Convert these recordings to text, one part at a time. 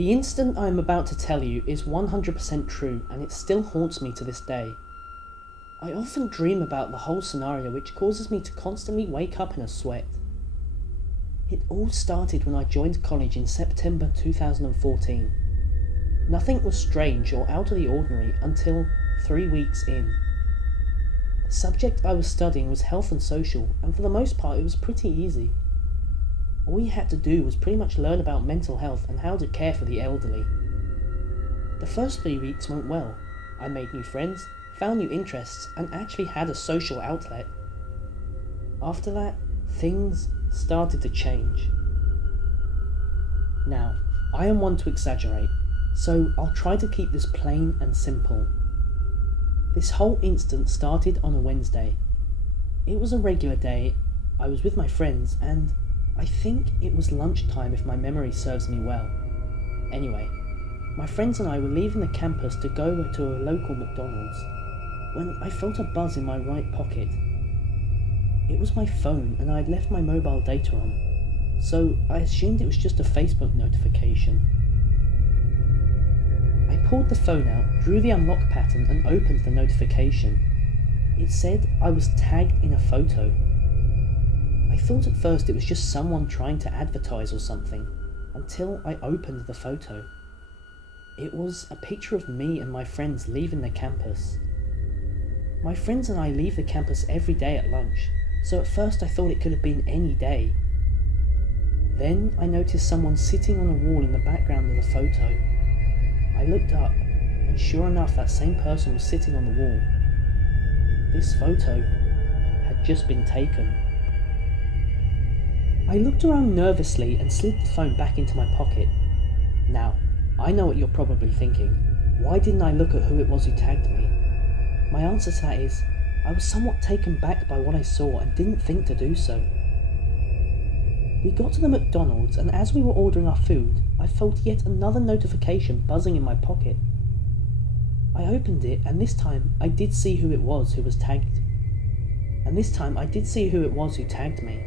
The incident I am about to tell you is 100% true, and it still haunts me to this day. I often dream about the whole scenario, which causes me to constantly wake up in a sweat. It all started when I joined college in September 2014. Nothing was strange or out of the ordinary until 3 weeks in. The subject I was studying was health and social, and for the most part it was pretty easy. All you had to do was pretty much learn about mental health and how to care for the elderly. The first 3 weeks went well. I made new friends, found new interests, and actually had a social outlet. After that, things started to change. Now, I am one to exaggerate, so I'll try to keep this plain and simple. This whole incident started on a Wednesday. It was a regular day, I was with my friends, and I think it was lunchtime if my memory serves me well. Anyway, my friends and I were leaving the campus to go to a local McDonald's when I felt a buzz in my right pocket. It was my phone, and I had left my mobile data on, so I assumed it was just a Facebook notification. I pulled the phone out, drew the unlock pattern, and opened the notification. It said I was tagged in a photo. I thought at first it was just someone trying to advertise or something, until I opened the photo. It was a picture of me and my friends leaving the campus. My friends and I leave the campus every day at lunch, so at first I thought it could have been any day. Then I noticed someone sitting on a wall in the background of the photo. I looked up, and sure enough, that same person was sitting on the wall. This photo had just been taken. I looked around nervously and slid the phone back into my pocket. Now, I know what you're probably thinking. Why didn't I look at who it was who tagged me? My answer to that is, I was somewhat taken back by what I saw and didn't think to do so. We got to the McDonald's, and as we were ordering our food, I felt yet another notification buzzing in my pocket. I opened it, and this time I did see who it was who tagged me.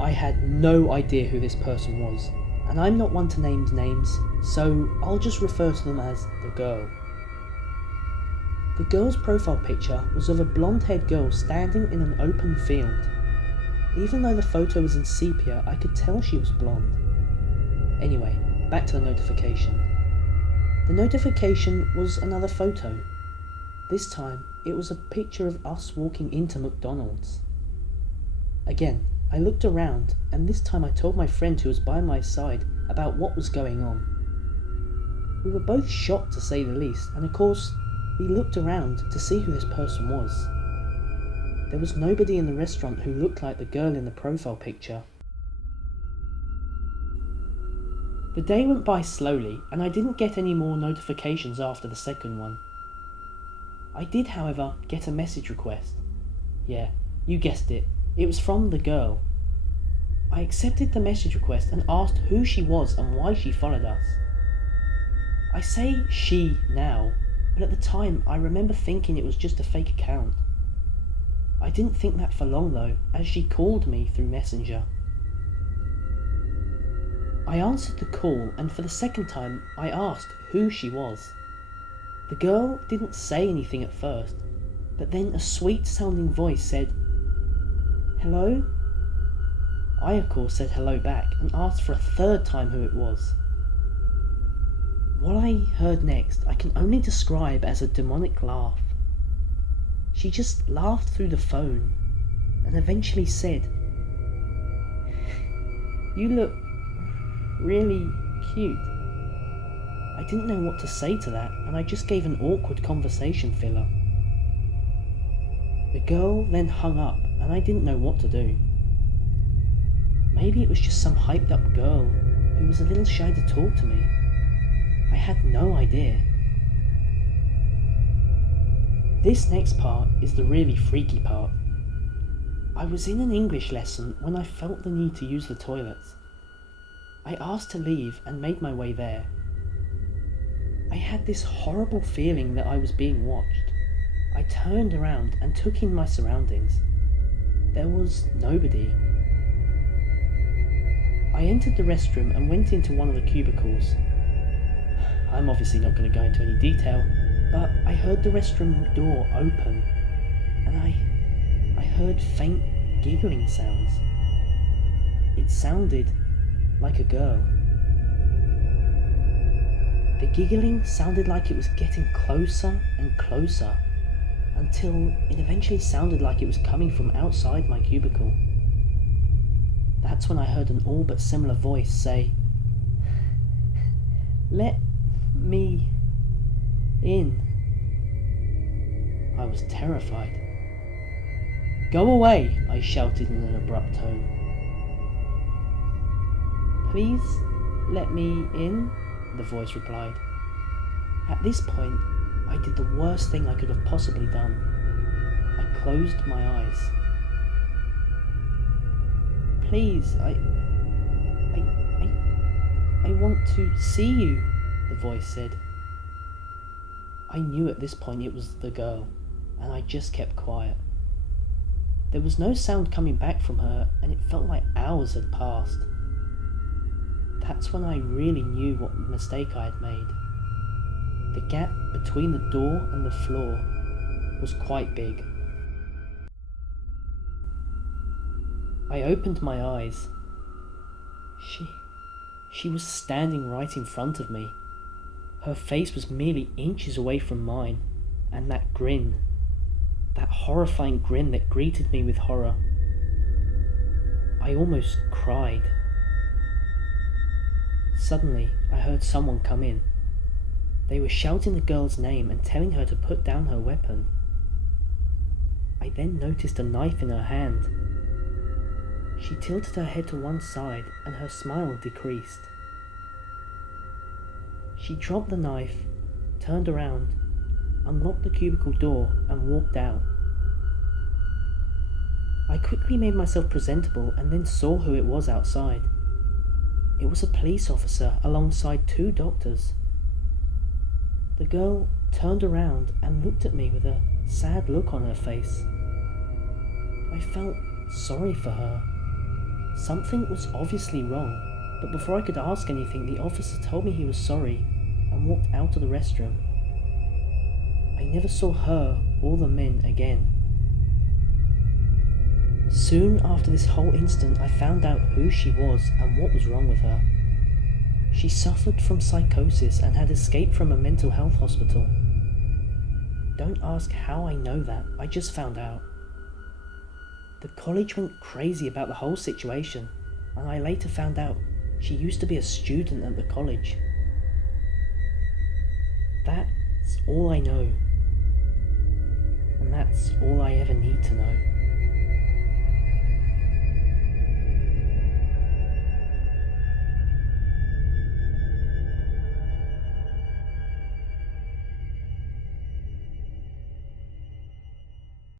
I had no idea who this person was, and I'm not one to name names, so I'll just refer to them as the girl. The girl's profile picture was of a blonde-haired girl standing in an open field. Even though the photo was in sepia, I could tell she was blonde. Anyway, back to the notification. The notification was another photo. This time, it was a picture of us walking into McDonald's. Again, I looked around, and this time I told my friend who was by my side about what was going on. We were both shocked, to say the least, and of course, we looked around to see who this person was. There was nobody in the restaurant who looked like the girl in the profile picture. The day went by slowly, and I didn't get any more notifications after the second one. I did, however, get a message request. Yeah, you guessed it. It was from the girl. I accepted the message request and asked who she was and why she followed us. I say she now, but at the time I remember thinking it was just a fake account. I didn't think that for long though, as she called me through Messenger. I answered the call, and for the second time I asked who she was. The girl didn't say anything at first, but then a sweet sounding voice said, "Hello?" I of course said hello back and asked for a third time who it was. What I heard next I can only describe as a demonic laugh. She just laughed through the phone and eventually said, "You look really cute." I didn't know what to say to that, and I just gave an awkward conversation filler. The girl then hung up, and I didn't know what to do. Maybe it was just some hyped up girl who was a little shy to talk to me. I had no idea. This next part is the really freaky part. I was in an English lesson when I felt the need to use the toilets. I asked to leave and made my way there. I had this horrible feeling that I was being watched. I turned around and took in my surroundings. There was nobody. I entered the restroom and went into one of the cubicles. I'm obviously not going to go into any detail, but I heard the restroom door open, and I heard faint giggling sounds. It sounded like a girl. The giggling sounded like it was getting closer and closer, until it eventually sounded like it was coming from outside my cubicle. That's when I heard an all but similar voice say, "Let me in." I was terrified. "Go away," I shouted in an abrupt tone. "Please let me in," the voice replied. At this point, I did the worst thing I could have possibly done. I closed my eyes. "Please, I want to see you," the voice said. I knew at this point it was the girl, and I just kept quiet. There was no sound coming back from her, and it felt like hours had passed. That's when I really knew what mistake I had made. The gap between the door and the floor was quite big. I opened my eyes. She was standing right in front of me. Her face was merely inches away from mine, and that grin, that horrifying grin that greeted me with horror. I almost cried. Suddenly, I heard someone come in. They were shouting the girl's name and telling her to put down her weapon. I then noticed a knife in her hand. She tilted her head to one side and her smile decreased. She dropped the knife, turned around, unlocked the cubicle door and walked out. I quickly made myself presentable and then saw who it was outside. It was a police officer alongside 2 doctors. The girl turned around and looked at me with a sad look on her face. I felt sorry for her. Something was obviously wrong, but before I could ask anything, the officer told me he was sorry and walked out of the restroom. I never saw her or the men again. Soon after this whole incident, I found out who she was and what was wrong with her. She suffered from psychosis and had escaped from a mental health hospital. Don't ask how I know that, I just found out. The college went crazy about the whole situation, and I later found out she used to be a student at the college. That's all I know, and that's all I ever need to know.